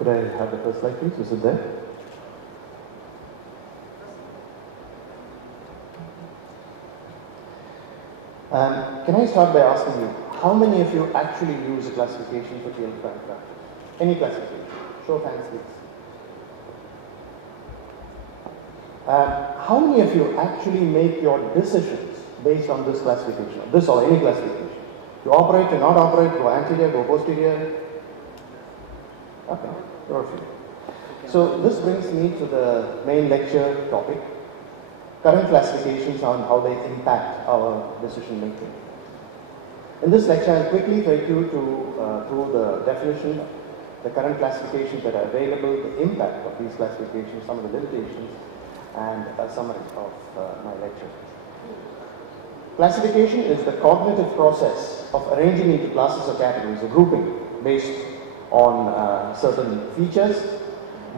Could I have the first slide, please? Is it there? Can I start by asking you, how many of you actually use a classification for TL fracture? Any classification? Show of hands, please. How many of you actually make your decisions based on this classification, this or any classification? To operate, to not operate, go anterior, go posterior? Okay, there are a few. So this brings me to the main lecture topic, current classifications on how they impact our decision making. In this lecture, I'll quickly take you through the definition, the current classifications that are available, the impact of these classifications, some of the limitations, and a summary of my lecture. Classification is the cognitive process of arranging into classes or categories, or grouping based on certain features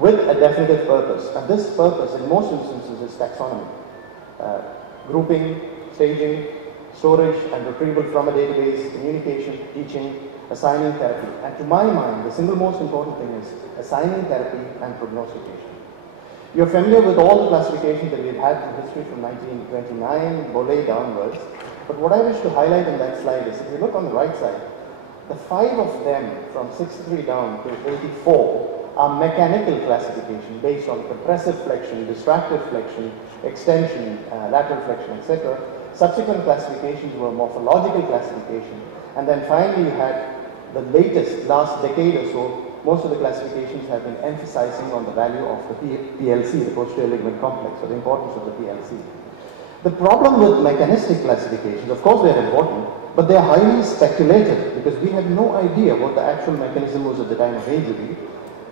with a definitive purpose. And this purpose, in most instances, is taxonomy. Grouping, staging, storage and retrieval from a database, communication, teaching, assigning therapy. And to my mind, the single most important thing is assigning therapy and prognostication. You're familiar with all the classifications that we've had in history from 1929, Bolle downwards. But what I wish to highlight in that slide is, if you look on the right side, the 5 of them from 63 down to 84 are mechanical classification based on compressive flexion, distractive flexion, extension, lateral flexion, etc. Subsequent classifications were morphological classification. And then finally you had the latest, last decade or so, most of the classifications have been emphasizing on the value of the PLC, the posterior ligament complex, or the importance of the PLC. The problem with mechanistic classifications, of course they are important, but they are highly speculative because we have no idea what the actual mechanism was at the time of injury.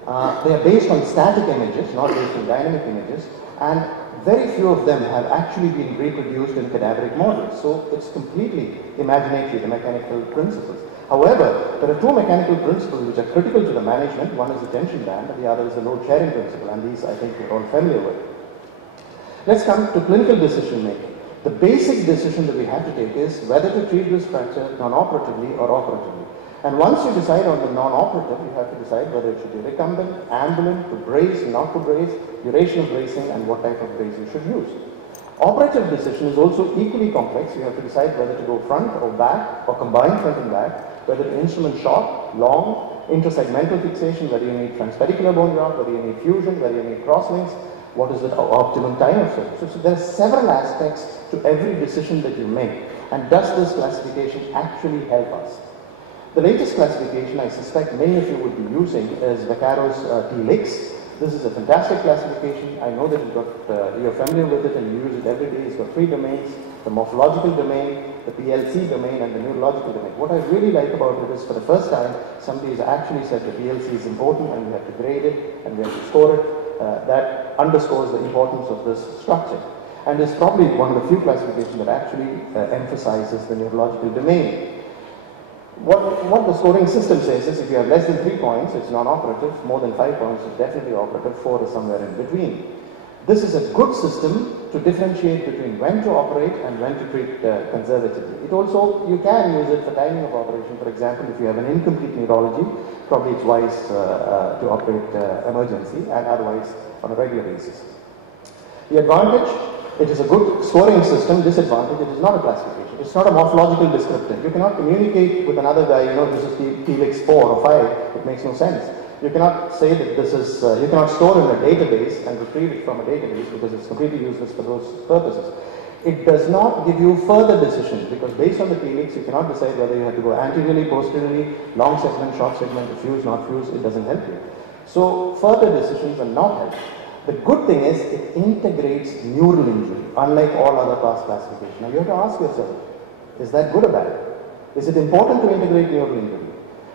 They are based on static images, not based on dynamic images, and very few of them have actually been reproduced in cadaveric models. So it's completely imaginatory, the mechanical principles. However, there are two mechanical principles which are critical to the management. One is the tension band and the other is the load sharing principle, and these I think you're all familiar with. Let's come to clinical decision making. The basic decision that we have to take is whether to treat this fracture non-operatively or operatively. And once you decide on the non-operative, you have to decide whether it should be recumbent, ambulant, to brace, not to brace, duration of bracing, and what type of brace you should use. Operative decision is also equally complex. You have to decide whether to go front or back, or combine front and back, whether to instrument short, long, intersegmental fixation, whether you need transpedicular bone graft, whether you need fusion, whether you need crosslinks, what is the optimum time of surgery. So there are several aspects to every decision that you make. And does this classification actually help us? The latest classification I suspect many of you would be using is Vaccaro's TLIX. This is a fantastic classification. I know that you're familiar with it and you use it every day. It's got 3 domains, the morphological domain, the PLC domain, and the neurological domain. What I really like about it is, for the first time, somebody has actually said the PLC is important and we have to grade it and we have to score it. That underscores the importance of this structure. And it's probably one of the few classifications that actually emphasizes the neurological domain. What the scoring system says is, if you have less than 3 points, it's non-operative. More than 5 points, it's definitely operative. 4 is somewhere in between. This is a good system to differentiate between when to operate and when to treat conservatively. It also, you can use it for timing of operation. For example, if you have an incomplete neurology, probably it's wise to operate emergency, and otherwise on a regular basis. The advantage, it is a good scoring system. Disadvantage, it is not a classification. It's not a morphological descriptor. You cannot communicate with another guy, you know, this is TLIX 4 or 5. It makes no sense. You cannot say that this is, you cannot store in a database and retrieve it from a database because it's completely useless for those purposes. It does not give you further decisions because based on the TLIX, you cannot decide whether you have to go anteriorly, posteriorly, long segment, short segment, fuse, not fuse. It doesn't help you. So further decisions are not helpful. The good thing is it integrates neural injury, unlike all other past classifications. Now you have to ask yourself, is that good or bad? Is it important to integrate neural injury?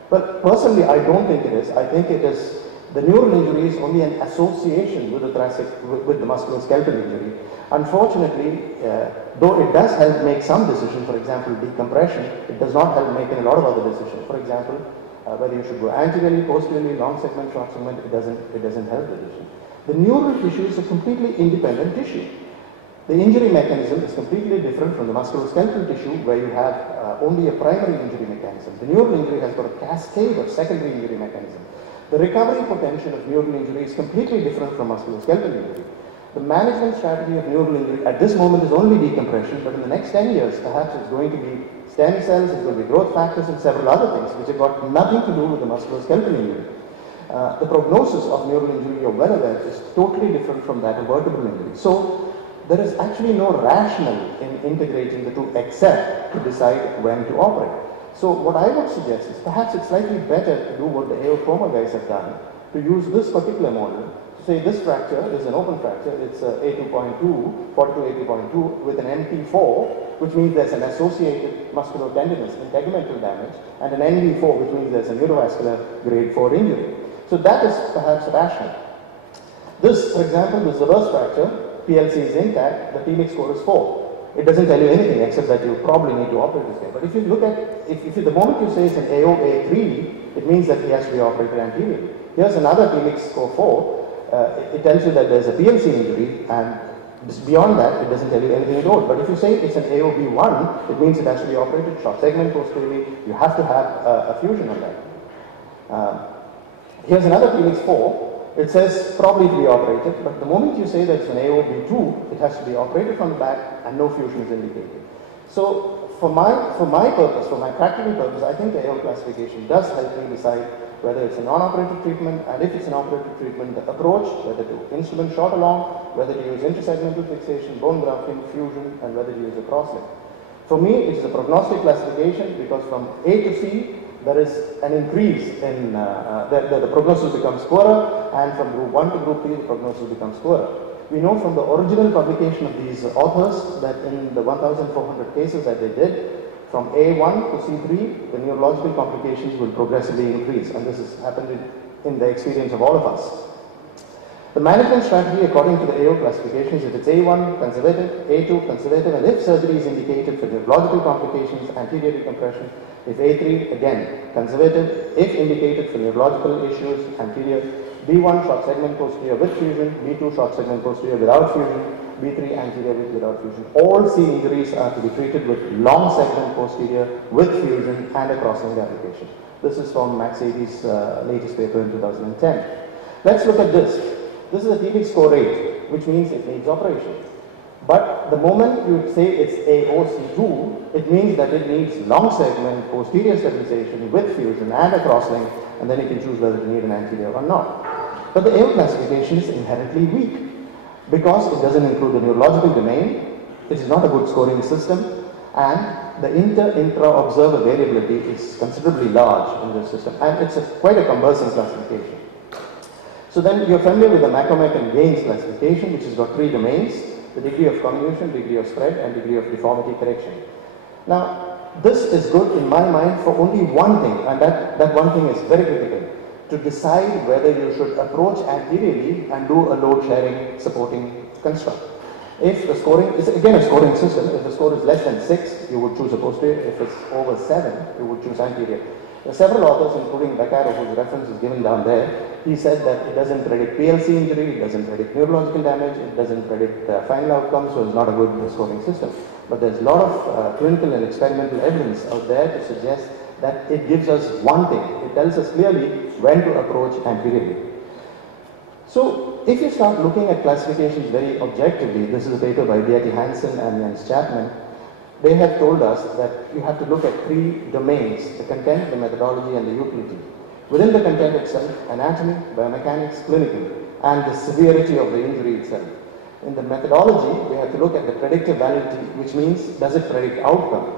But personally, I don't think it is. I think it is, the neural injury is only an association with the thoracic, with the musculoskeletal injury. Unfortunately, though it does help make some decisions, for example, decompression, it does not help make a lot of other decisions. For example, whether you should go anteriorly, posteriorly, long segment, short segment, it doesn't help the decision. The neural tissue is a completely independent tissue. The injury mechanism is completely different from the musculoskeletal tissue where you have only a primary injury mechanism. The neural injury has got a cascade of secondary injury mechanisms. The recovery potential of neural injury is completely different from musculoskeletal injury. The management strategy of neural injury at this moment is only decompression, but in the next 10 years, perhaps it's going to be stem cells, it's going to be growth factors, and several other things which have got nothing to do with the musculoskeletal injury. The prognosis of neural injury, you're well aware, is totally different from that of vertebral injury. So there is actually no rationale in integrating the two except to decide when to operate. So what I would suggest is perhaps it's slightly better to do what the AO trauma guys have done, to use this particular model. Say this fracture is an open fracture, it's A2.2, 42A2.2 with an MT4, which means there's an associated musculotendinous and tegmental damage, and an NV4, which means there's a neurovascular grade 4 injury. So that is perhaps rational. This, for example, this reverse fracture, PLC is intact, the TLIC score is 4. It doesn't tell you anything except that you probably need to operate this guy. But if you look at, the moment you say it's an AOA3, it means that he has to be operated anteriorly. Here's another TLIC score 4. It tells you that there's a PLC injury, and beyond that, it doesn't tell you anything at all. But if you say it's an AOB1, it means it has to be operated short segment posteriorly. You have to have a fusion on that. Here's another TLIC 4. It says probably to be operated, but the moment you say that it's an AOB2, it has to be operated from the back and no fusion is indicated. So for my purpose, for my practical purpose, I think the AO classification does help me decide whether it's a non-operative treatment, and if it's an operative treatment, the approach, whether to instrument short or long, whether to use intersegmental fixation, bone grafting, fusion, and whether to use a crosslink. For me, it's a prognostic classification because from A to C, there is an increase in, the prognosis becomes poorer, and from group 1 to group 3, the prognosis becomes poorer. We know from the original publication of these authors that in the 1,400 cases that they did, from A1 to C3, the neurological complications will progressively increase, and this has happened in the experience of all of us. The management strategy according to the AO classifications, if it's A1, conservative, A2, conservative, and if surgery is indicated for neurological complications, anterior decompression, if A3, again, conservative, if indicated for neurological issues, anterior, B1, short segment posterior with fusion, B2, short segment posterior without fusion, B3, anterior without fusion. All C injuries are to be treated with long segment posterior with fusion and a cross-link application. This is from Max Adie's latest paper in 2010. Let's look at this. This is a TLIC score 8, which means it needs operation. But the moment you say it's AOC2, it means that it needs long segment, posterior stabilization with fusion and a crosslink, and then you can choose whether to need an anterior or not. But the AO classification is inherently weak because it doesn't include the neurological domain, it is not a good scoring system, and the intra-observer variability is considerably large in this system, and it's quite a cumbersome classification. So then you're familiar with the McCormack and Gaines classification, which has got 3 domains: the degree of comminution, degree of spread, and degree of deformity correction. Now, this is good in my mind for only one thing, and that one thing is very critical, to decide whether you should approach anteriorly and do a load sharing supporting construct. If the scoring is again a scoring system, if the score is less than 6, you would choose a posterior. If it's over 7, you would choose anterior. There are several authors, including Beccaro, whose reference is given down there. He said that it doesn't predict PLC injury, it doesn't predict neurological damage, it doesn't predict final outcomes, so it's not a good scoring system. But there's a lot of clinical and experimental evidence out there to suggest that it gives us one thing. It tells us clearly when to approach anteriorly. So if you start looking at classifications very objectively, this is a paper by Beatty Hansen and Jens Chapman, they have told us that you have to look at 3 domains: the content, the methodology, and the utility. Within the content itself, anatomy, biomechanics, clinical, and the severity of the injury itself. In the methodology, we have to look at the predictive validity, which means does it predict outcome,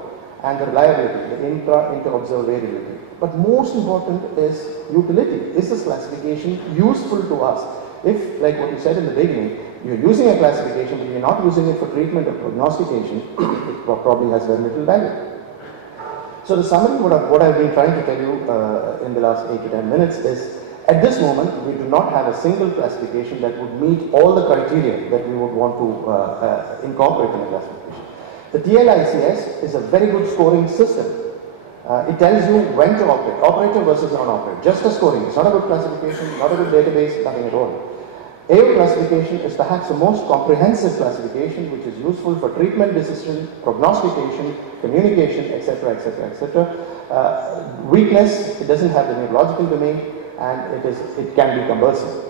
and the reliability, the inter-observer variability. But most important is utility. Is this classification useful to us? If, like what you said in the beginning, you're using a classification but you're not using it for treatment or prognostication, it probably has very little value. So the summary, what I've been trying to tell you in the last 8 to 10 minutes is, at this moment, we do not have a single classification that would meet all the criteria that we would want to incorporate in a classification. The TLICS is a very good scoring system. It tells you when to operate, operator versus non-operator, just a scoring. It's not a good classification, not a good database, nothing at all. AO classification is perhaps the most comprehensive classification which is useful for treatment decision, prognostication, communication, etc., etc., etc. Weakness, it doesn't have the neurological domain. and it can be cumbersome.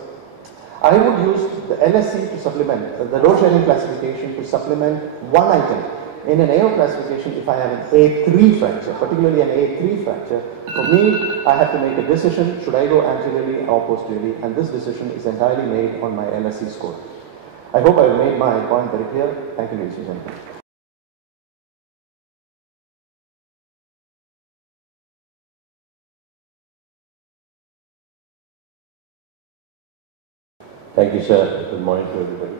I would use the LSC to supplement, the load sharing classification to supplement one item. In an AO classification, if I have an A3 fracture, particularly an A3 fracture, for me, I have to make a decision, should I go anteriorly or posteriorly, and this decision is entirely made on my LSC score. I hope I've made my point very clear. Thank you, ladies and gentlemen. Thank you, sir. Good morning to everybody.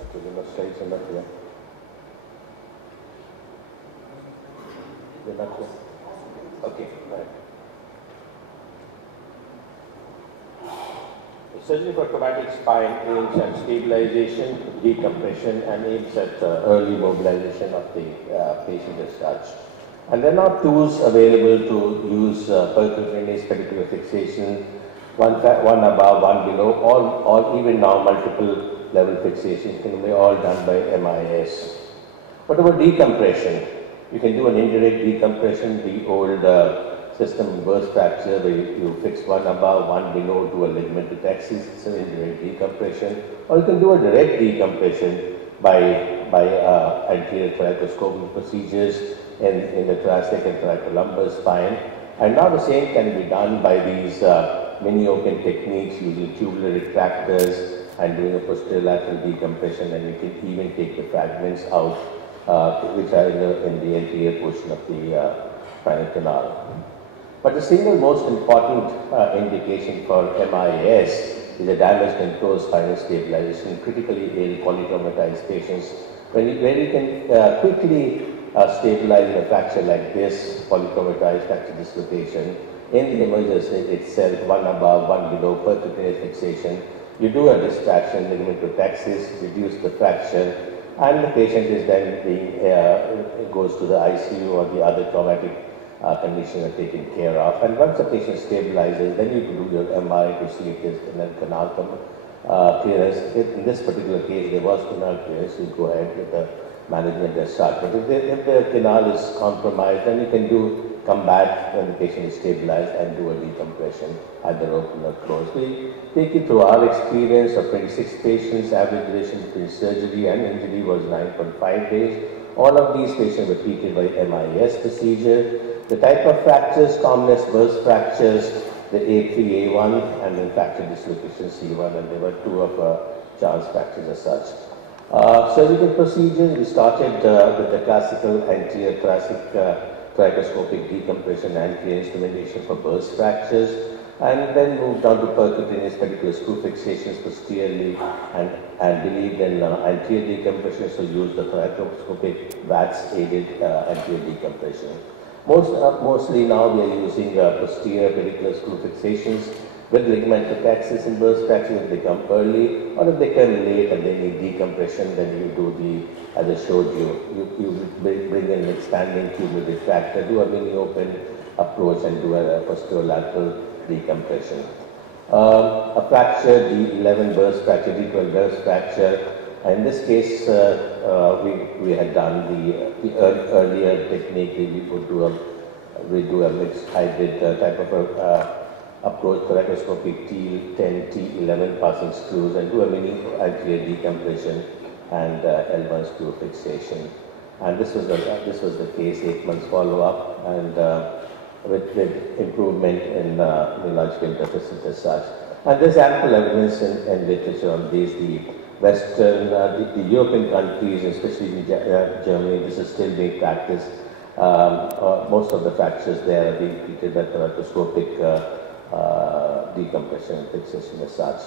Okay, the slides are not here. They're not here. Okay, right. The surgery for traumatic spine aims at stabilization, decompression, and aims at early mobilization of the patient as such. And there are tools available to use percutaneous pedicular fixation, one above, one below, or even now multiple level fixation can be all done by MIS. What about decompression? You can do an indirect decompression, the old system reverse fracture where you fix one above, one below to a ligament axis, it's an indirect decompression. Or you can do a direct decompression by anterior thoracoscopic procedures in the thoracic and thoracolumbar spine. And now the same can be done by these mini-open techniques using tubular retractors and doing a posterolateral decompression, and you can even take the fragments out which are in the anterior portion of the spinal canal. But the single most important indication for MIS is a damage control spinal stabilization in critically ill polytraumatized patients where you can quickly stabilize a fracture like this, polytraumatized fracture dislocation, in the emergency itself, one above, one below, percutaneous fixation. You do a distraction, ligament axis, reduce the fracture, and the patient is then goes to the ICU or the other traumatic condition are taken care of. And once the patient stabilizes, then you can do your MRI to see if there's canal clearance. In this particular case, there was canal clearance, you go ahead with the management as such. But if the canal is compromised, then you can come back when the patient is stabilized and do a decompression, either open or closed. We take you through our experience of 26 patients. Average duration between surgery and injury was 9.5 days. All of these patients were treated by MIS procedure. The type of fractures, commonest burst fractures, the A3, A1, and then fracture dislocation C1, and there were two of chance fractures as such. Surgical procedures, we started with the classical anterior thoracic thoracoscopic decompression and clear instrumentation for burst fractures, and then moved on to percutaneous pedicular screw fixations posteriorly and believed in anterior decompression, so used the thoracoscopic VATS aided anterior decompression. Mostly now we are using posterior pedicular screw fixations with ligament axis in burst fractures if they come early, or if they come late and they need decompression, then you do the, as I showed you, you bring in an expanding tubular retractor, do a mini open approach and do a posterolateral decompression. A fracture, D11 burst fracture, D12 burst fracture. In this case, we had done the earlier technique. We do a mixed hybrid type of approach, thoracoscopic T10, T11 passing screws, and do a mini anterior decompression and L1 screw fixation. And this was the case, 8 months follow-up, and with improvement in neurological deficit as such. And there's ample evidence in literature on these. The Western, the European countries, especially Germany, this is still being practiced. Most of the fractures there are being treated by thoracoscopic decompression and fixation as such,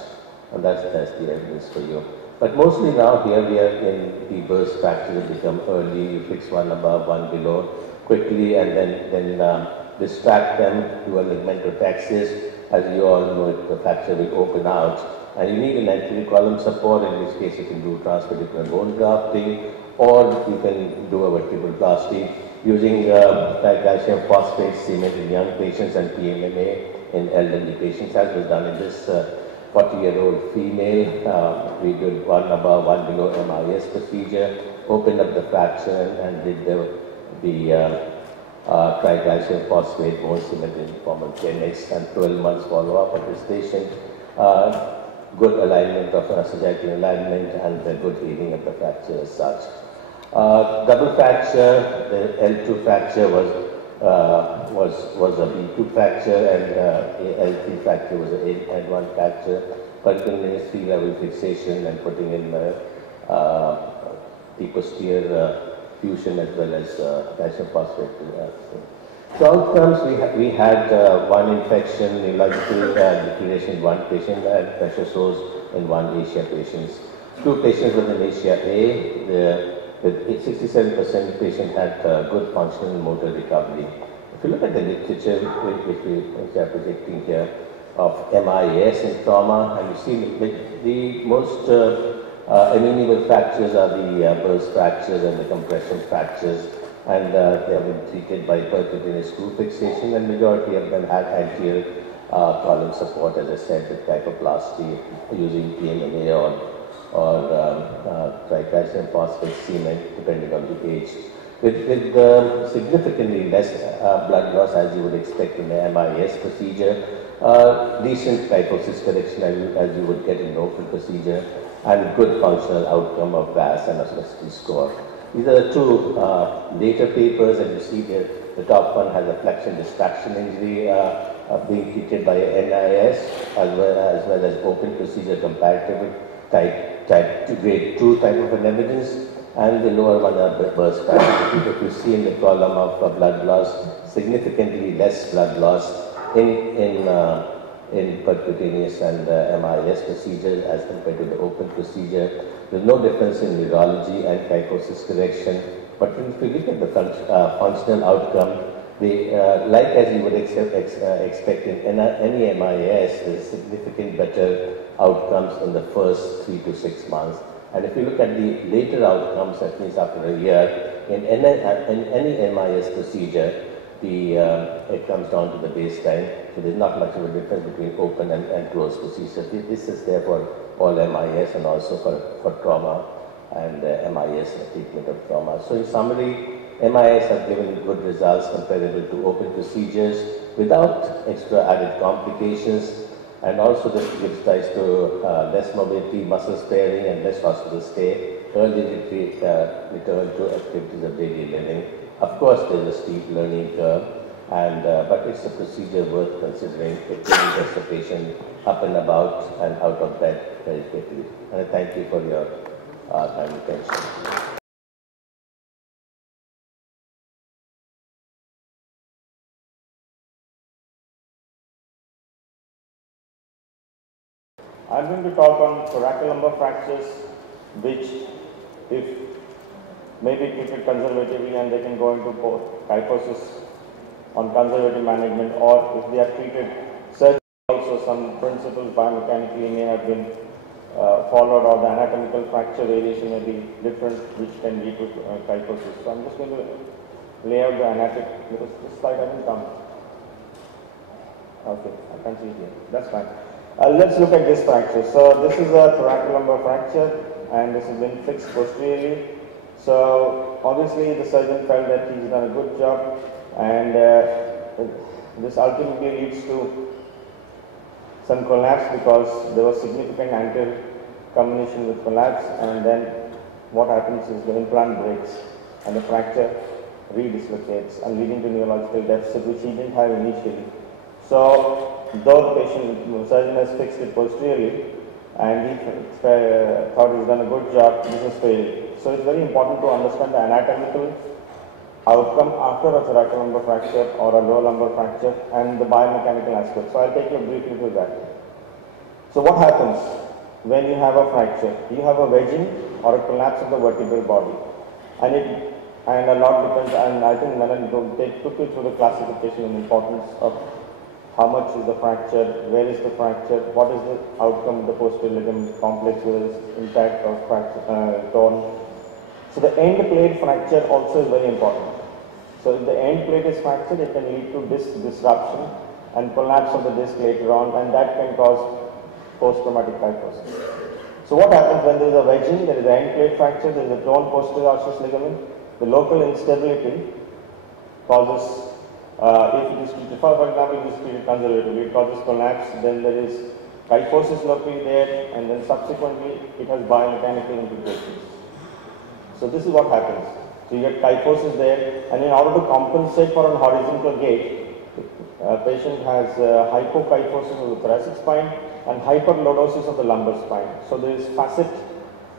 and that's the evidence for you. But mostly now here we are in the burst fractures that become early. You fix one above, one below quickly, and then distract them to a ligament axis. As you all know, the fracture will open out, and you need an anterior column support. In this case, you can do transpedicular bone grafting, or you can do a vertebroplasty using calcium phosphate cement in young patients and PMMA in elderly patients, as was done in this 40-year-old female. We did one above, one below MIS procedure, opened up the fracture and did the triglyceride phosphate bone cement in form of genetics, and 12 months follow-up of this patient. Good alignment of sagittal alignment and the good healing of the fracture as such. Double fracture, the L2 fracture was a B2 fracture, and L3 fracture was an N1 fracture. Percutaneous 3-level fixation and putting in the posterior fusion as well as calcium phosphate. So outcomes, we had one infection, neurological deterioration in one patient, and pressure sores in one Asia patients. Two patients with an Asia A, with 67% patient had good functional motor recovery. If you look at the literature which are projecting here of MIS in trauma, and you see the most amenable fractures are the burst fractures and the compression fractures, and they have been treated by percutaneous screw fixation, and majority of them had anterior column support, as I said, with kyphoplasty using PMMA or tricalcium phosphate cement, depending on the age. With significantly less blood loss as you would expect in the MIS procedure, decent kyphosis correction as you would get in an open procedure, and good functional outcome of VAS and a score. These are the two later papers, and you see here the top one has a flexion distraction injury being treated by NIS as well as open procedure comparative type 2 grade 2 type of an evidence, and the lower one are burst fractures. If you see in the column of blood loss, significantly less blood loss in percutaneous and MIS procedures as compared to the open procedure. There's no difference in neurology and kyphosis correction, but if you look at the functional outcome, they, like as you would expect in any MIS, there's significant better outcomes in the first 3 to 6 months. And if you look at the later outcomes, that means after a year, in any MIS procedure, it comes down to the baseline, so there's not much of a difference between open and closed procedure. This is there for all MIS and also for trauma and MIS treatment of trauma. So in summary, MIS have given good results comparable to open procedures without extra added complications, and also this gives rise to less mobility, muscle sparing, and less hospital stay, early return to activities of daily living. Of course, there is a steep learning curve, and but it's a procedure worth considering. It really gets the patient up and about and out of bed very quickly. And I thank you for your time and attention. I'm going to talk on thoracolumbar fractures, which, if maybe treated conservatively and they can go into kyphosis on conservative management, or if they are treated surgically, also some principles biomechanically may have been followed, or the anatomical fracture variation may be different, which can lead to kyphosis. So I'm just going to lay out the anatomy, because this slide hasn't come. Okay, I can see it here. That's fine. Let's look at this fracture. So this is a thoracolumbar fracture, and this has been fixed posteriorly. So obviously the surgeon felt that he's done a good job, and this ultimately leads to some collapse because there was significant anterior combination with collapse, and then what happens is the implant breaks and the fracture redislocates and leading to neurological deficit, which he didn't have initially. So though the surgeon has fixed it posteriorly and he thought he's done a good job, this is failed. So it's very important to understand the anatomical outcome after a thoracolumbar fracture or a lower lumbar fracture and the biomechanical aspect. So I'll take you briefly through that. So what happens when you have a fracture? You have a wedging or a collapse of the vertebral body, and a lot depends, and I think Menon took you through the classification and importance of how much is the fracture, where is the fracture, what is the outcome of the posterior ligament complex, whether it's intact or torn. So the end plate fracture also is very important. So if the end plate is fractured, it can lead to disc disruption and collapse of the disc later on, and that can cause post-traumatic kyphosis. So what happens when there is a wedging, there is an end plate fracture, there is a torn posterior osseous ligament, the local instability causes, if it is treated, for example, if it is treated conservatively, it causes collapse, then there is kyphosis locally there, and then subsequently it has biomechanical implications. So this is what happens. So you get kyphosis there, and in order to compensate for a horizontal gait, a patient has hypokyphosis of the thoracic spine and hyperlordosis of the lumbar spine. So there is facet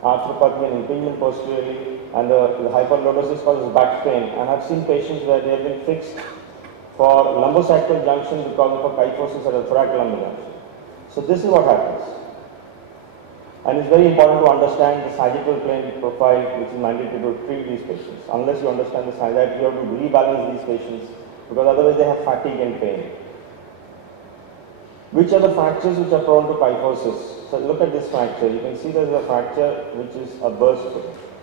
arthropathy and impingement posteriorly, and the hyperlordosis causes back pain. And I've seen patients where they have been fixed for lumbosacral junction because of a kyphosis at a thoracolumbar junction. So this is what happens. And it's very important to understand the sagittal plane profile, which is mandatory to treat these patients. Unless you understand the sagittal, you have to rebalance these patients, because otherwise they have fatigue and pain. Which are the fractures which are prone to kyphosis? So look at this fracture. You can see there is a fracture which is a burst,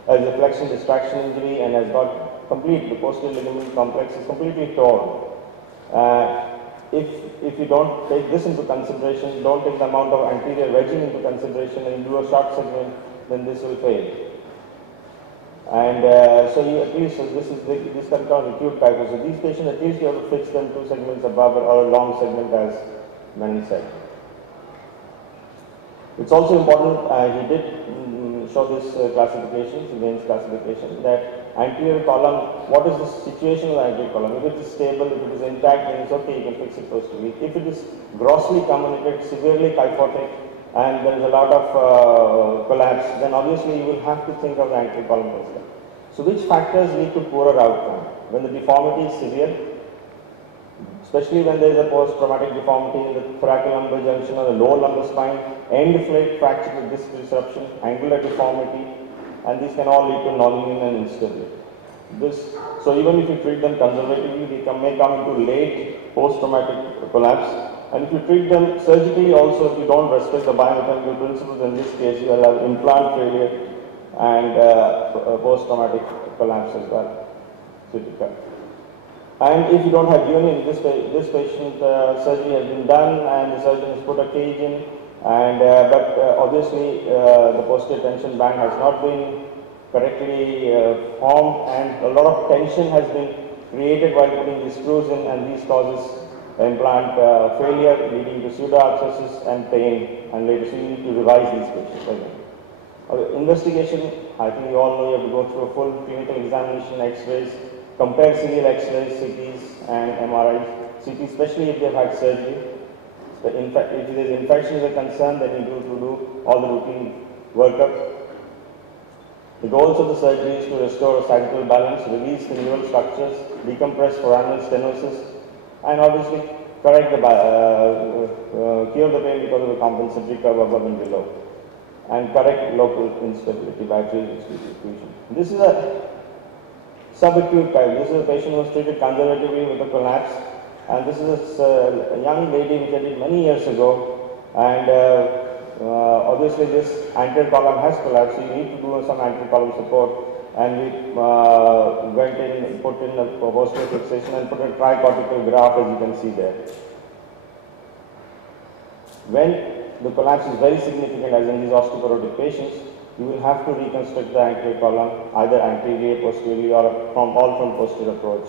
as a flexion distraction injury, and has got the posterior ligament complex is completely torn. If you don't take this into consideration, don't take the amount of anterior wedging into consideration, and you do a short segment, then this will fail. And so you at least, this can cause acute kyphosis. So these patients, at least you have to fix them 2 segments above or a long segment, as many said. It's also important, he did show this classification, Gaines classification, that anterior column, what is the situation of the anterior column? If it is stable, if it is intact, then it's okay, you can fix it posteriorly. If it is grossly comminuted, severely kyphotic, and there is a lot of collapse, then obviously you will have to think of the anterior column as well. So which factors lead to poorer outcome? When the deformity is severe, especially when there is a post-traumatic deformity in the thoracolumbar junction or the lower lumbar spine, end flake fracture with disc disruption, angular deformity, and these can all lead to nonlinear and instability. So even if you treat them conservatively, they may come into late post-traumatic collapse. And if you treat them surgically also, if you don't respect the biomechanical principles, in this case you will have implant failure and post-traumatic collapse as well. And if you don't have union, this patient surgery has been done and the surgeon has put a cage in, and but obviously the posterior tension band has not been correctly formed, and a lot of tension has been created while putting these screws in, and these causes implant failure, leading to pseudoarthrosis and pain, and later so you need to revise these patients again. Investigation, I think you all know you have to go through a full clinical examination, x-rays, compare serial x-rays, CTs and MRIs, CT especially if they have had surgery. But in fact, if there is infection is a concern, then you need to do all the routine workup. The goals of the surgery is to restore sagittal balance, release the neural structures, decompress foraminal stenosis, and obviously correct the cure the pain because of the compensatory curve above and below, and correct local instability by fusion. This is a subacute type. This is a patient who was treated conservatively with a collapse, and this is a young lady which I did many years ago, and obviously this anterior column has collapsed, so you need to do some anterior column support, and we went in, put in a posterior fixation and put a tricortical graft, as you can see there. When the collapse is very significant, as in these osteoporotic patients, you will have to reconstruct the anterior column, either anterior, posterior, or from posterior approach.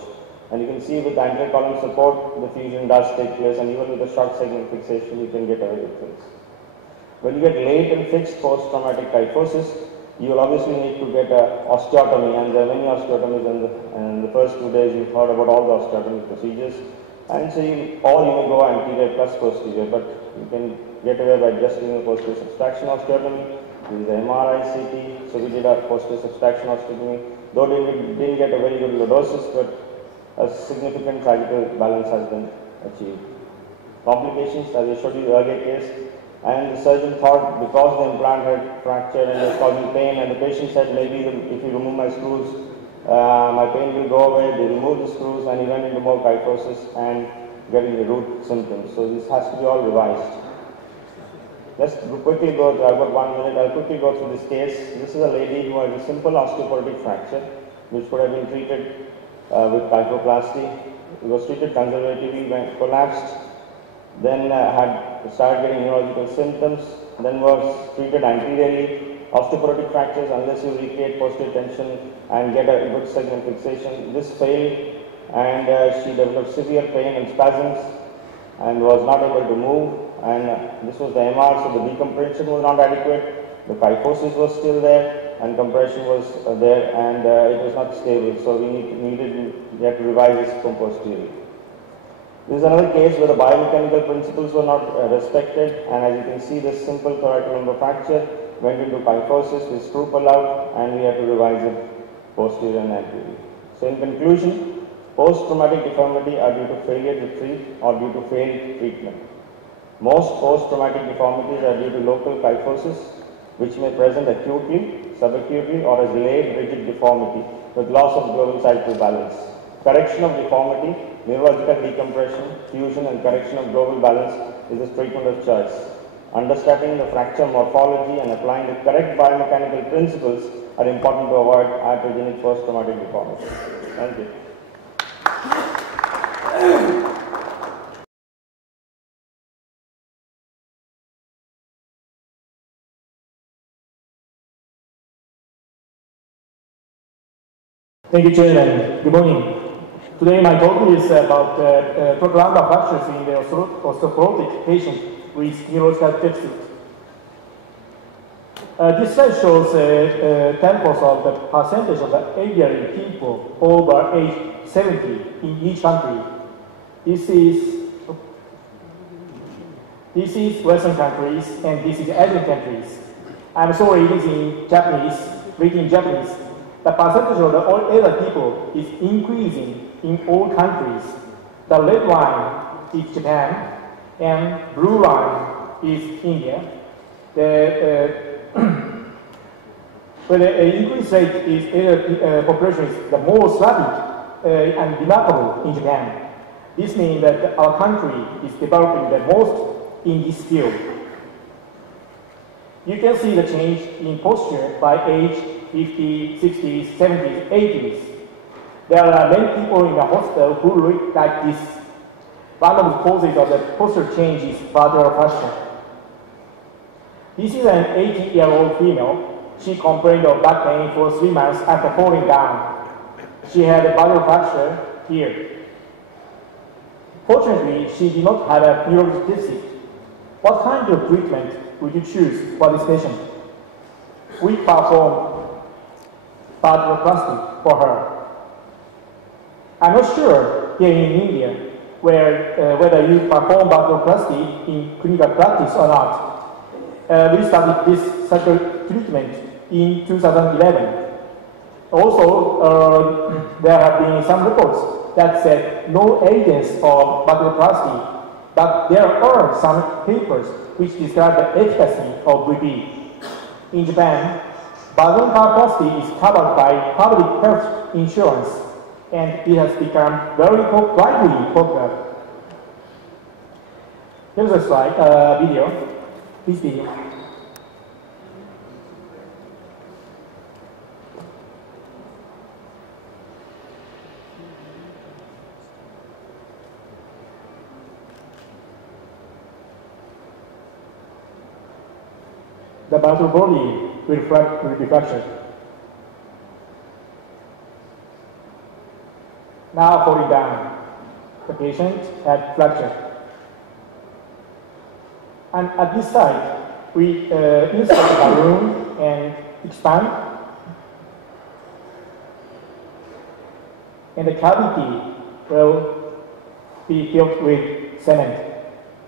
And you can see with anterior column support, the fusion does take place, and even with a short segment fixation, you can get away with this. When you get late and fixed post-traumatic kyphosis, you will obviously need to get an osteotomy, and there are many osteotomies, and the first 2 days you've heard about all the osteotomy procedures. And so you may go anterior plus posterior, but you can get away by just doing a posterior subtraction osteotomy, doing the MRI, CT. So we did a posterior subtraction osteotomy, though we didn't get a very good lordosis, but a significant sagittal balance has been achieved. Complications, as I showed you the earlier case, and the surgeon thought because the implant had fractured and was causing pain, and the patient said maybe if you remove my screws, my pain will go away. They removed the screws and he went into more kyphosis and getting the root symptoms. So this has to be all revised. Let's quickly go, I've got 1 minute, I'll quickly go through this case. This is a lady who had a simple osteoporotic fracture, which could have been treated with kyphoplasty. It was treated conservatively, when collapsed, then had started getting neurological symptoms, then was treated anteriorly. Osteoporotic fractures, unless you recreate posterior tension and get a good segment fixation, this failed, and she developed severe pain and spasms and was not able to move, and this was the MR, so the decompression was not adequate, the kyphosis was still there, and compression was there, and it was not stable, so we had to revise this from posterior. This is another case where the biomechanical principles were not respected, and as you can see, this simple thoracolumbar fracture went into kyphosis with screw pull out, and we had to revise it posterior and anterior. So in conclusion, post-traumatic deformity are due to failure to treat or due to failed treatment. Most post-traumatic deformities are due to local kyphosis, which may present acutely, subacutely, or as delayed rigid deformity with loss of global cycle balance. Correction of deformity, neurological decompression, fusion, and correction of global balance is the treatment of choice. Understanding the fracture morphology and applying the correct biomechanical principles are important to avoid iatrogenic post-traumatic deformity. Thank you. Thank you, Chairman. Good morning. Today my talk is about thoracolumbar fractures in the osteoporotic patient with neurological deficit. This slide shows temples of the percentage of the elderly people over age 70 in each country. This is Western countries and this is Asian countries. I'm sorry, it is in Japanese, written in Japanese. The percentage of the older people is increasing in all countries. The red line is Japan and blue line is India. Where the increase rate is population is the most rapid and remarkable in Japan. This means that our country is developing the most in this field. You can see the change in posture by age 50s, 60s, 70s, 80s. There are many people in the hospital who look like this. One of the causes of the posture change is vertebral fracture. This is an 80-year-old female. She complained of back pain for 3 months after falling down. She had a vertebral fracture here. Fortunately, she did not have a neurologic deficit. What kind of treatment would you choose for this patient? We performed vertebroplasty for her. I'm not sure here in India whether you perform vertebroplasty in clinical practice or not. We started this surgical treatment in 2011. Also, there have been some reports that said no evidence of vertebroplasty, but there are some papers which describe the efficacy of VP. In Japan, vertebroplasty is covered by public health insurance, and it has become very widely popular. Here's a slide, video. This video. The vertebral body will be fractured. Now falling down. The patient had fracture. And at this side, we insert the balloon and expand. And the cavity will be filled with cement.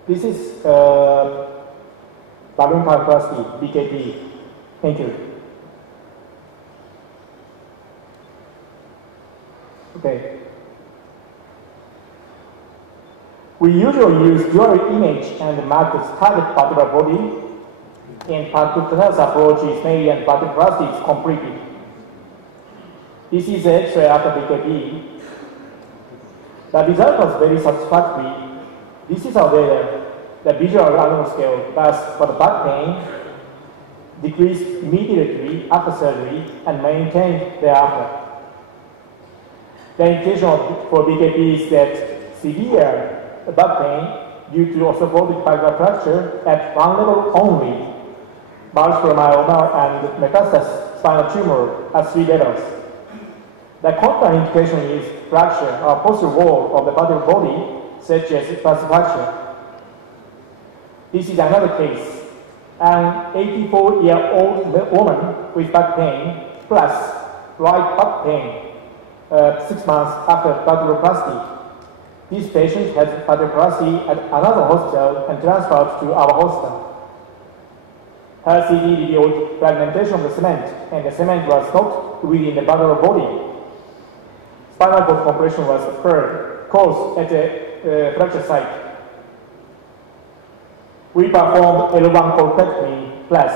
This is balloon kyphoplasty, BKP. Thank you. Okay. We usually use dual image and mark the target vertebral body, and percutaneous approach is made and vertebroplasty is completed. This is the X-ray after BKP. The result was very satisfactory. This is our data. The visual alarm scale, thus for the back pain, decreased immediately after surgery and maintained thereafter. The indication for BKP is that severe back pain due to osteoporotic vertebral fracture at one level only, multiple myeloma and metastasis spinal tumor at 3 levels. The contraindication is fracture or posterior wall of the vertebral body, such as burst fracture. This is another case. An 84-year-old woman with back pain plus right butt pain 6 months after vertebroplasty. This patient had vertebroplasty at another hospital and transferred to our hospital. Her CT revealed fragmentation of the cement, and the cement was not within the vertebral body. Spinal cord compression was caused at the fracture site. We performed L1 corpectomy plus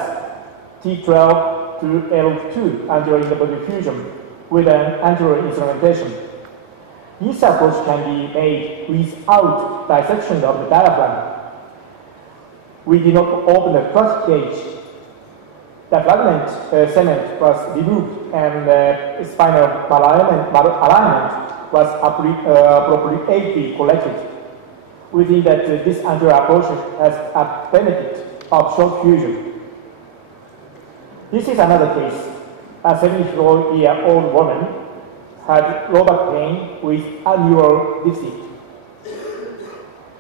T12 to L2 anterior body fusion with an anterior instrumentation. This approach can be made without dissection of the diaphragm. We did not open the first cage. The fragment cement was removed and spinal alignment was appropriately collected. We think that this anterior approach has a benefit of short fusion. This is another case. A 74-year-old woman had low back pain with a neural deficit.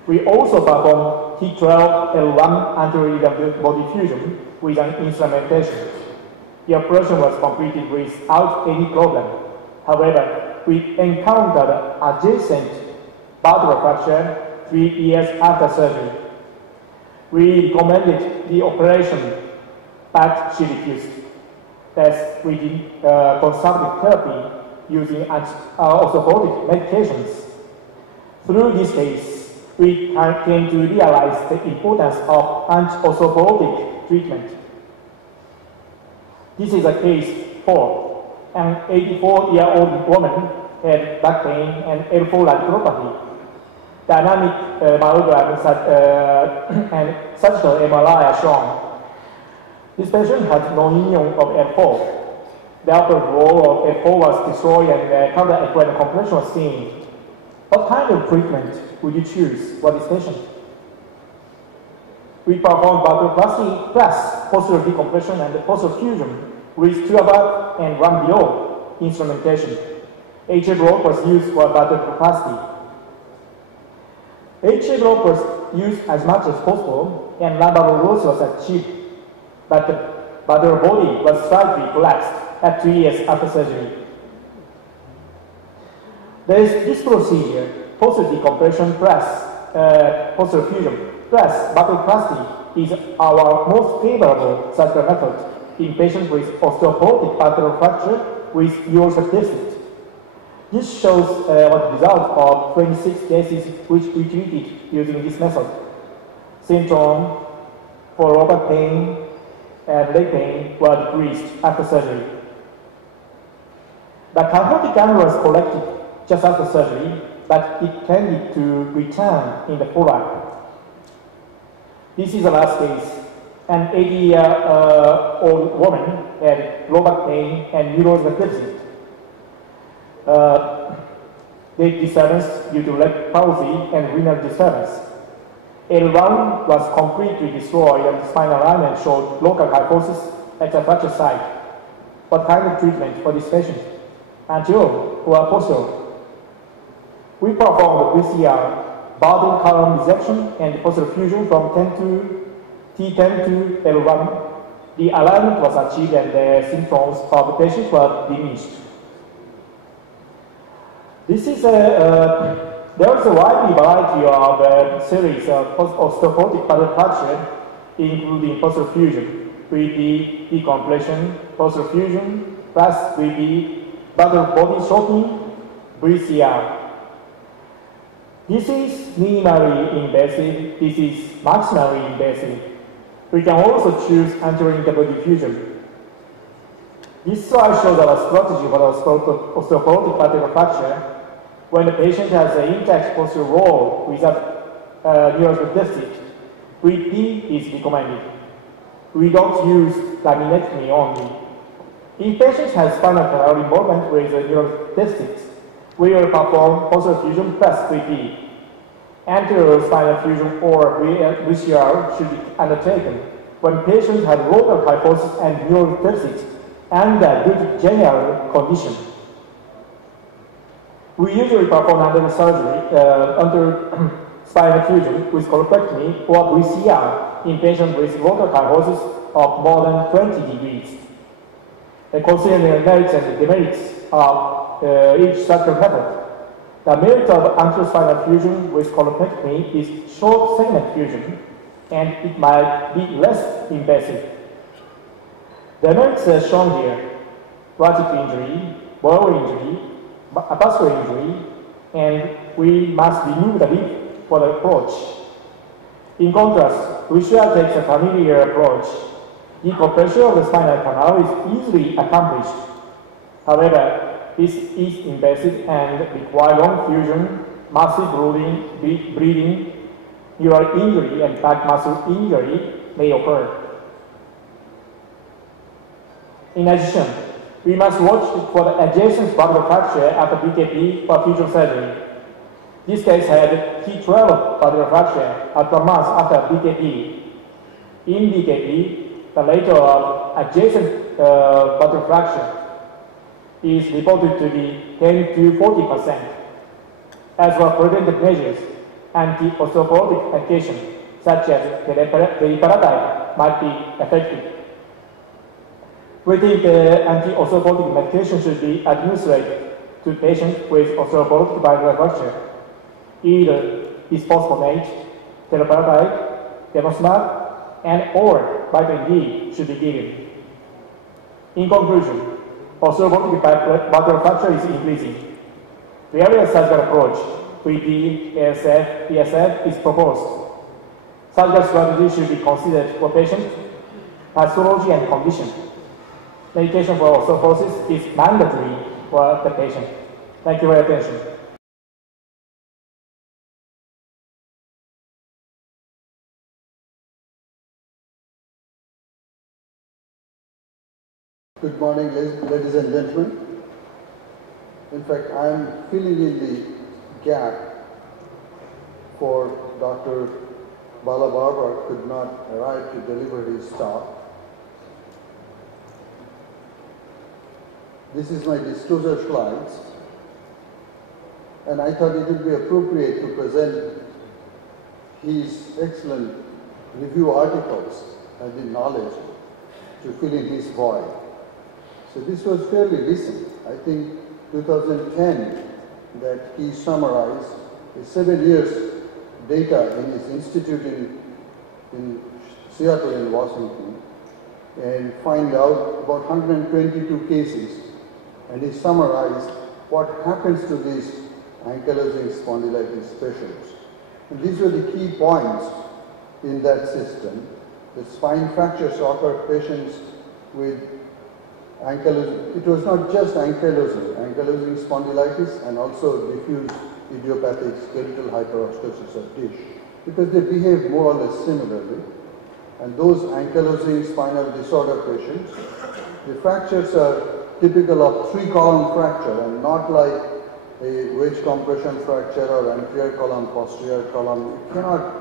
We also performed T12L1 anterior body fusion with an instrumentation. The operation was completed without any problem. However, we encountered adjacent vertebral fracture 3 years after surgery. We recommended the operation, but she refused. Thus, we did conservative therapy using orthopedic medications. Through this case, we came to realize the importance of anti-orthopedic treatment. This is a case 4. An 84-year-old woman had back pain and L4 radiculopathy. Dynamic myogram and surgical MRI are shown. This patient had non-union of L4. The upper wall of L4 was destroyed and counter-equine compression was seen. What kind of treatment would you choose for this patient? We performed vertebroplasty plus posterior decompression and posterior fusion with 2 above and 1 below instrumentation. HA block was used for vertebroplasty. HA block was used as much as possible and lumbar loss was achieved, but the vertebral body was slightly collapsed at 2 years after surgery. There is this procedure, posterior decompression plus posterior fusion plus vertebroplasty is our most favorable surgical method in patients with osteoporotic vertebral fracture with neural deficit. This shows the result of 26 cases which we treated using this method. Symptoms for lower pain and leg pain were decreased after surgery. The kyphotic granule was collected just after surgery, but it tended to return in the follow-up. This is the last case. An 80-year-old woman had low back pain and neural deficit. Leg disturbance due to leg palsy and renal disturbance. L1 was completely destroyed and the spinal alignment showed local kyphosis at the fracture site. What kind of treatment for this patient? Anterior or posterior? We performed VCR, bottom column resection and posterior fusion from T10 to L1. The alignment was achieved and the symptoms of the patient were diminished. There is a wide variety of series of osteoporotic vertebral fracture, including posterior fusion, 3D decompression, posterior fusion, plus 3D vertebral body shortening, VCR. This is minimally invasive, this is maximally invasive. We can also choose anterior interbody fusion. This slide shows our strategy for osteoporotic vertebral fracture. When the patient has an intact posterior wall without neural deficit, 3D is recommended. We don't use laminectomy only. If patients have spinal canal involvement with a neural deficit, we will perform posterior fusion plus 3D. Anterior spinal fusion or VCR should be undertaken when patients have local kyphosis and neural deficit and a good general condition. We usually perform under surgery, under spinal fusion with colpectomy or VCR in patients with local kyphosis of more than 20 degrees. Considering the merits and demerits of each such method, the merit of anterospinal fusion with colpectomy is short segment fusion, and it might be less invasive. The merits are shown here: thoracic injury, bowel injury, vascular injury, and we must remove the leaf for the approach. In contrast, we should take a familiar approach. Decompression of the spinal canal is easily accomplished. However, this is invasive and requires long fusion, massive bleeding, neural injury, and back muscle injury may occur. In addition, we must watch for the adjacent vertebral fracture after BKP for fusion surgery. This case had T12 vertebral fracture at 1 month after BKP. In BKP, the rate of adjacent vertebral fracture is reported to be 10 to 40%. As for preventive measures, anti-osteoporotic medication such as teriparatide might be effective. We think anti-osteoporotic medication should be administered to patients with osteoporotic vertebral fracture. Either bisphosphonate, teriparatide, denosumab, and or vitamin D should be given. In conclusion, osteoporotic vertebral fracture is increasing. Various surgical approach, 3D, ASF, ESF is proposed. Surgical strategy should be considered for patient pathology and condition. Medication for osteoporosis is mandatory for the patient. Thank you for your attention. Good morning, ladies and gentlemen. In fact, I am filling in the gap for Dr. Balabarba could not arrive to deliver his talk. This is my disclosure slides, and I thought it would be appropriate to present his excellent review articles and the knowledge to fill in his void. So this was fairly recent, I think 2010, that he summarized the 7 years data in his institute in Seattle in Washington, and find out about 122 cases, and he summarized what happens to these ankylosing spondylitis patients. And these were the key points in that system. The spine fractures occur patients with ankylosing. It was not just ankylosing spondylitis, and also diffuse idiopathic skeletal hyperostosis of dish, because they behave more or less similarly. And those ankylosing spinal disorder patients, the fractures are typical of 3-column fracture and not like a wedge compression fracture or anterior column, posterior column. You cannot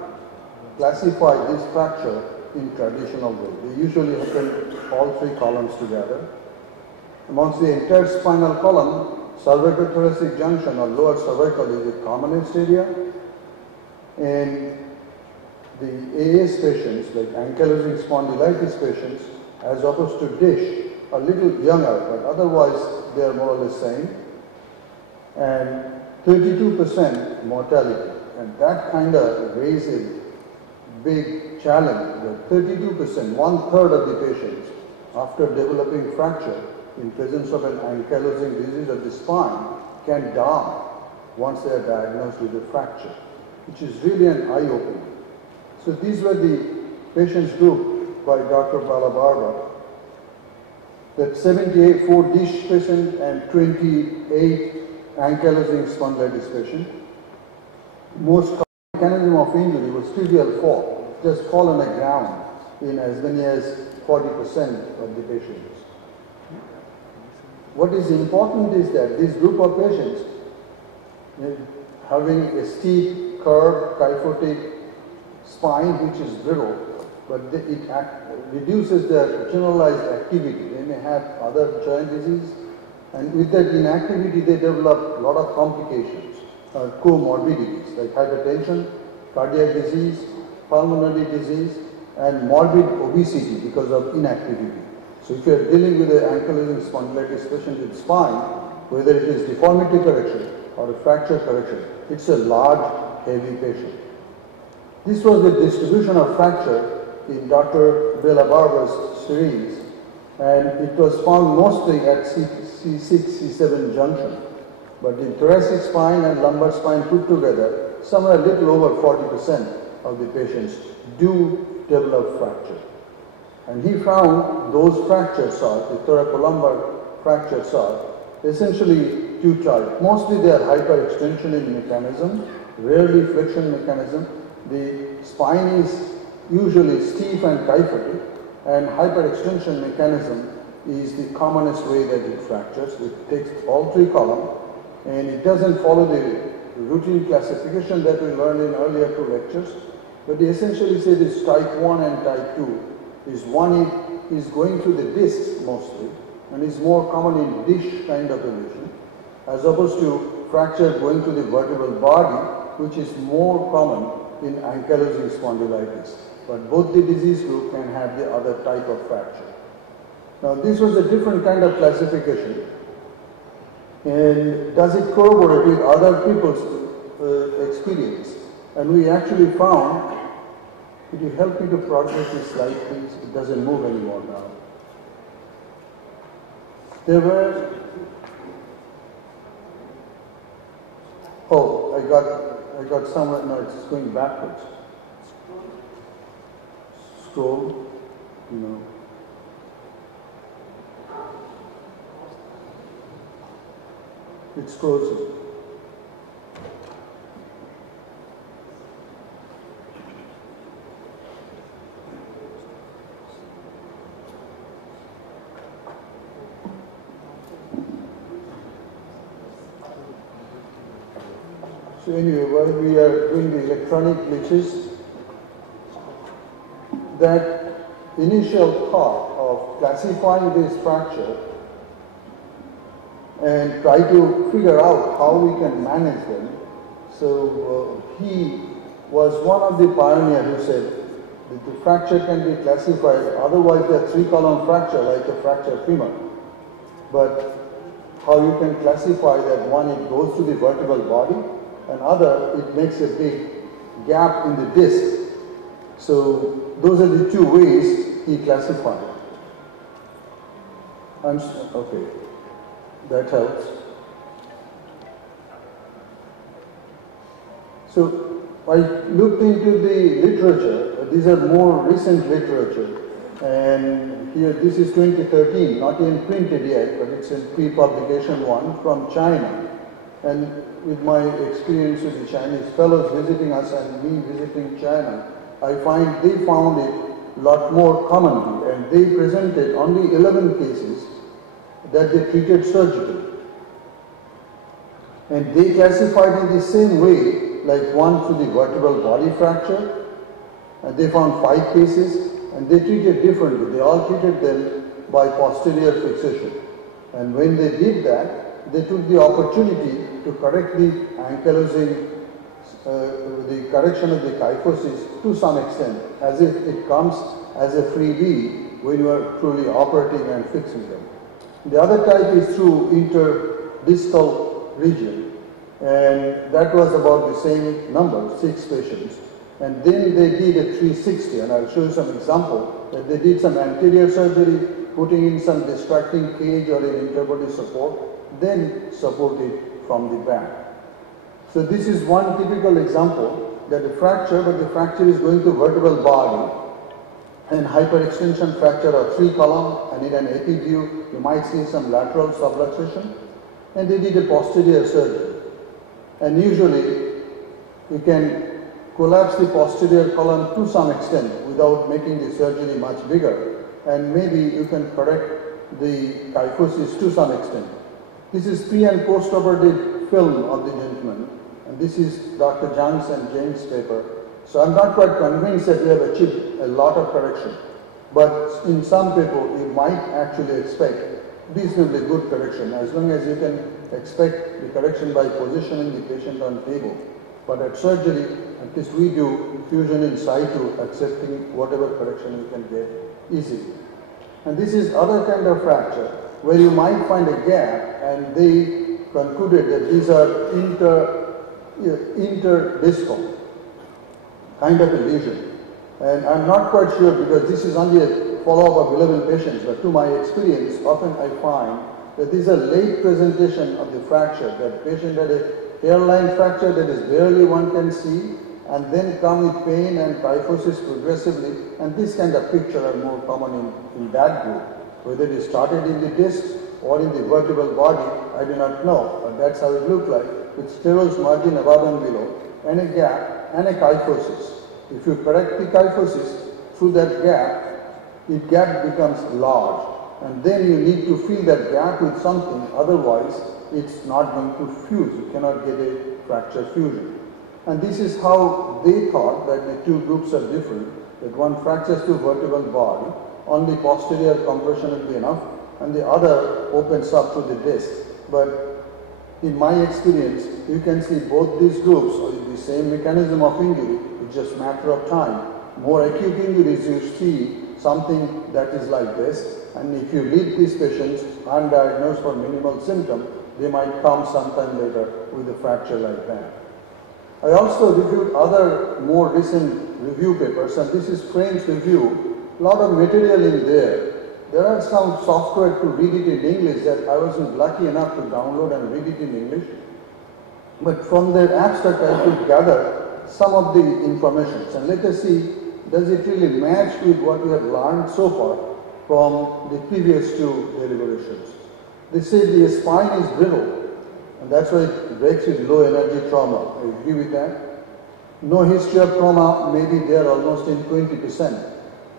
classify this fracture in traditional way. They usually happen all 3 columns together. Amongst the entire spinal column, cervicothoracic junction or lower cervical is the commonest area, and the AS patients, like ankylosing spondylitis patients, as opposed to dish, a little younger, but otherwise they are more or less same, and 32% mortality. And that kind of raises a big challenge, that 32%, 1/3 of the patients, after developing fracture in presence of an ankylosing disease of the spine, can die once they are diagnosed with a fracture, which is really an eye-opener. So these were the patients group by Dr. Balabarba, that 78 4 dish patient and 28 ankylosing spondylitis patient. Most common mechanism of injury was trivial fall, just fall on the ground in as many as 40% of the patients. What is important is that this group of patients, having a steep, curved, kyphotic spine which is brittle, but it reduces their generalized activity. They may have other joint disease, And with that inactivity, they develop a lot of complications, comorbidities like hypertension, cardiac disease, pulmonary disease, and morbid obesity because of inactivity. So if you are dealing with an ankylosing spondylitis patient with spine, whether it is deformity correction or a fracture correction, it's a large, heavy patient. This was the distribution of fracture in Dr. Bela Barber's series, and it was found mostly at C6, C7 junction. But in thoracic spine and lumbar spine put together, somewhere a little over 40% of the patients do develop fracture. And he found those fractures are, the thoracolumbar fractures are, essentially two types. Mostly they are hyperextension in mechanism, rarely flexion mechanism. The spine is usually stiff and kyphotic, and hyperextension mechanism is the commonest way that it fractures. It takes all three columns, and it doesn't follow the routine classification that we learned in earlier two lectures. But they essentially say this type 1 and type 2 is one is going through the discs mostly, and is more common in dish kind of a lesion, as opposed to fracture going to the vertebral body, which is more common in ankylosing spondylitis. But both the disease group can have the other type of fracture. Now this was a different kind of classification, and does it corroborate with other people's experience? And we actually found, could you help me to progress this slide please? It doesn't move anymore now. There were, oh, I got somewhere, no, it's going backwards. Scroll, you know. It scrolls. So anyway, while we are doing the electronic glitches, that initial thought of classifying this fracture and try to figure out how we can manage them. So he was one of the pioneers who said that the fracture can be classified, otherwise a three-column fracture like a fracture femur. But how you can classify that one, it goes to the vertebral body, and other, it makes a big gap in the disc. So those are the two ways he classified it. Okay, that helps. So I looked into the literature. These are more recent literature, and here this is 2013, not even printed yet, but it's a pre-publication one from China. And with my experience with the Chinese fellows visiting us and me visiting China, I find they found it a lot more commonly, and they presented only 11 cases that they treated surgically. And they classified in the same way, like one through the vertebral body fracture, and they found 5 cases, and they treated differently. They all treated them by posterior fixation. And when they did that, they took the opportunity to correct the ankylosing, the correction of the kyphosis to some extent, as if it comes as a freebie when you are truly operating and fixing them. The other type is through interdistal region, and that was about the same number, 6 patients. And then they did a 360, and I'll show you some example that they did some anterior surgery, putting in some distracting cage or an interbody support, then support it from the back. So this is one typical example that a fracture, but the fracture is going to vertebral body, and hyperextension fracture of 3 column, and in an AP view you might see some lateral subluxation, and they did a posterior surgery. And usually you can collapse the posterior column to some extent without making the surgery much bigger, and maybe you can correct the kyphosis to some extent. This is pre and post-operative film of the gentleman, and this is Dr. Zhang's and James' paper. So I'm not quite convinced that we have achieved a lot of correction, but in some people you might actually expect reasonably good correction, as long as you can expect the correction by positioning the patient on table. But at surgery, at least we do fusion in situ, accepting whatever correction you can get easily. And this is other kind of fracture where you might find a gap, and they concluded that these are interdiscal kind of a lesion. And I'm not quite sure, because this is only a follow-up of 11 patients, but to my experience, often I find that these are late presentation of the fracture, that patient had a hairline fracture that is barely one can see, and then come with pain and kyphosis progressively, and this kind of picture are more common in that group. Whether it started in the disc or in the vertebral body, I do not know, but that's how it looked like, with sterose margin above and below, and a gap and a kyphosis. If you correct the kyphosis through that gap, the gap becomes large, and then you need to fill that gap with something, otherwise it's not going to fuse. You cannot get a fracture fusion. And this is how they thought that the two groups are different, that one fractures to vertebral body, only posterior compression will be enough, and the other opens up to the disc. But in my experience, you can see both these groups are the same mechanism of injury. It's just a matter of time. More acute injuries, you see something that is like this, and if you leave these patients undiagnosed for minimal symptom, they might come sometime later with a fracture like that. I also reviewed other more recent review papers, and this is French review. A lot of material in there. There are some software to read it in English that I wasn't lucky enough to download and read it in English. But from their abstract, I could gather some of the information. And let us see, does it really match with what we have learned so far from the previous two deliberations? They say the spine is brittle, and that's why it breaks with low energy trauma. I agree with that. No history of trauma, maybe they are almost in 20%.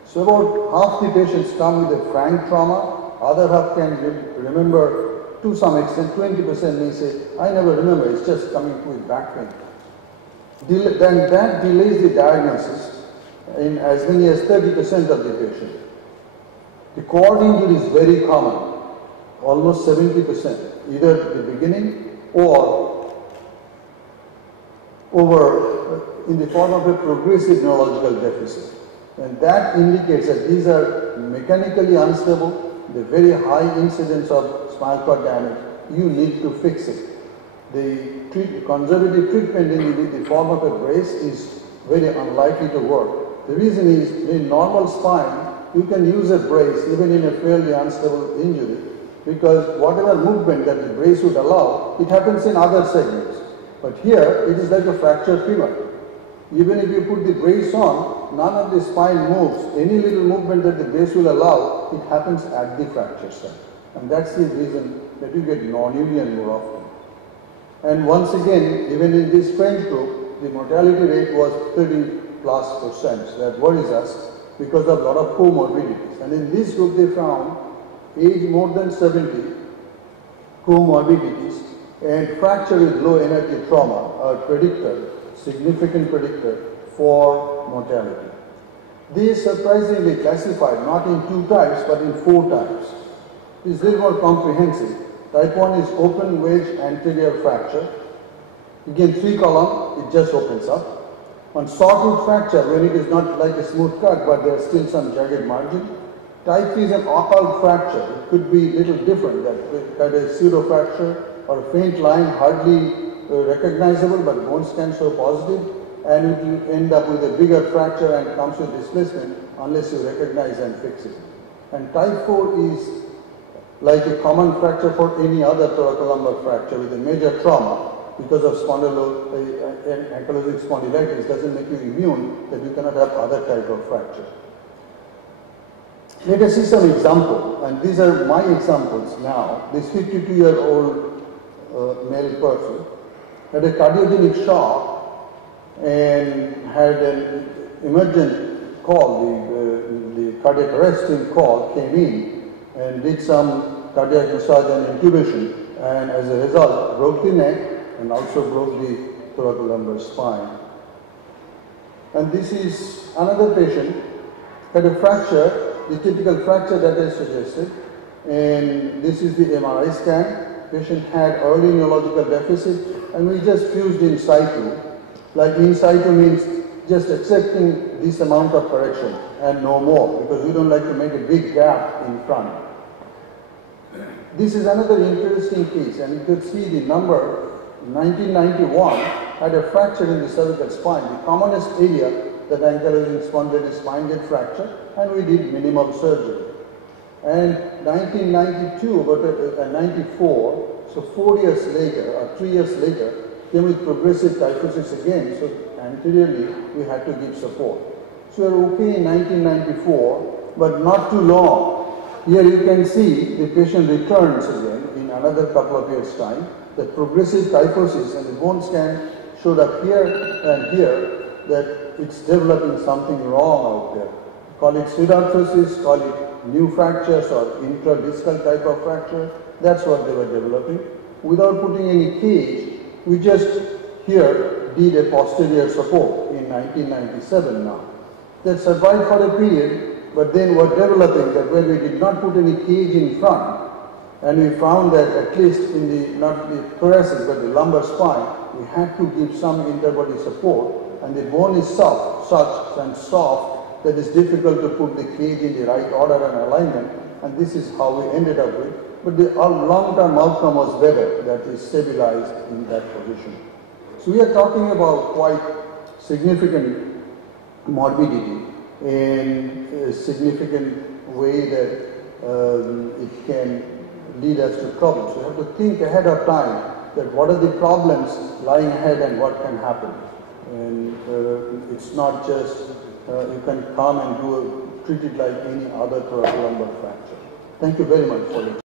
So about half the patients come with a frank trauma, other half can remember to some extent, 20% may say, I never remember, it's just coming with back pain. Then that delays the diagnosis in as many as 30% of the patient. The cord injury is very common, almost 70%, either at the beginning or in the form of a progressive neurological deficit. And that indicates that these are mechanically unstable, the very high incidence of spinal cord damage. You need to fix it. The conservative treatment in the form of a brace is very unlikely to work. The reason is, in normal spine, you can use a brace even in a fairly unstable injury, because whatever movement that the brace would allow, it happens in other segments. But here, it is like a fractured femur. Even if you put the brace on, none of the spine moves. Any little movement that the brace will allow, it happens at the fracture site. And that's the reason that you get non-union more often. And once again, even in this French group, the mortality rate was 30+%. So that worries us because of a lot of comorbidities. And in this group, they found age more than 70, comorbidities, and fracture with low energy trauma are predictor, significant predictor for mortality. They surprisingly classified not in 2 types but in 4 types. It's a little more comprehensive. Type 1 is open wedge anterior fracture. Again, 3 column, it just opens up. On sawtooth fracture, when it is not like a smooth cut but there is still some jagged margin. Type 3 is an occult fracture. It could be a little different, that is a pseudo fracture or a faint line, hardly recognizable, but bone scan show positive, and it will end up with a bigger fracture and comes with displacement unless you recognize and fix it. And type 4 is like a common fracture for any other thoracolumbar fracture with a major trauma because of ankylosing spondylitis. Doesn't make you immune that you cannot have other type of fracture. Let us see some example, and these are my examples now. This 52-year-old male person had a cardiogenic shock and had an emergent call, the cardiac arrest team call came in and did some cardiac massage and intubation, and as a result broke the neck and also broke the thoracolumbar spine. And this is another patient, had a fracture, the typical fracture that I suggested, And this is the MRI scan. Patient had early neurological deficit, and we just fused in situ. Like in situ means just accepting this amount of correction and no more, because we don't like to make a big gap in front. This is another interesting case, and you could see the number. 1991 had a fracture in the cervical spine, the commonest area that ankylosing spondylitis spine get fracture, and we did minimal surgery. And 1992, but 94, so 4 years later or 3 years later, came with progressive kyphosis again, so anteriorly we had to give support. So we were okay in 1994, but not too long. Here you can see the patient returns again in another couple of years' time. The progressive kyphosis and the bone scan showed up here and here that it's developing something wrong out there. Call it pseudarthrosis, call it new fractures or intradiscal type of fracture. That's what they were developing. Without putting any cage, we just here did a posterior support in 1997 now. That survived for a period, but then were developing that where we did not put any cage in front, and we found that at least in the, not the thoracic, but the lumbar spine, we had to give some interbody support, and the bone is soft, such and soft that it's difficult to put the cage in the right order and alignment, and this is how we ended up with. But the long-term outcome was better, that is stabilized in that position. So we are talking about quite significant morbidity in a significant way that it can lead us to problems. We have to think ahead of time that what are the problems lying ahead and what can happen. And it's not just you can come and treat it like any other thoracolumbar fracture. Thank you very much for it.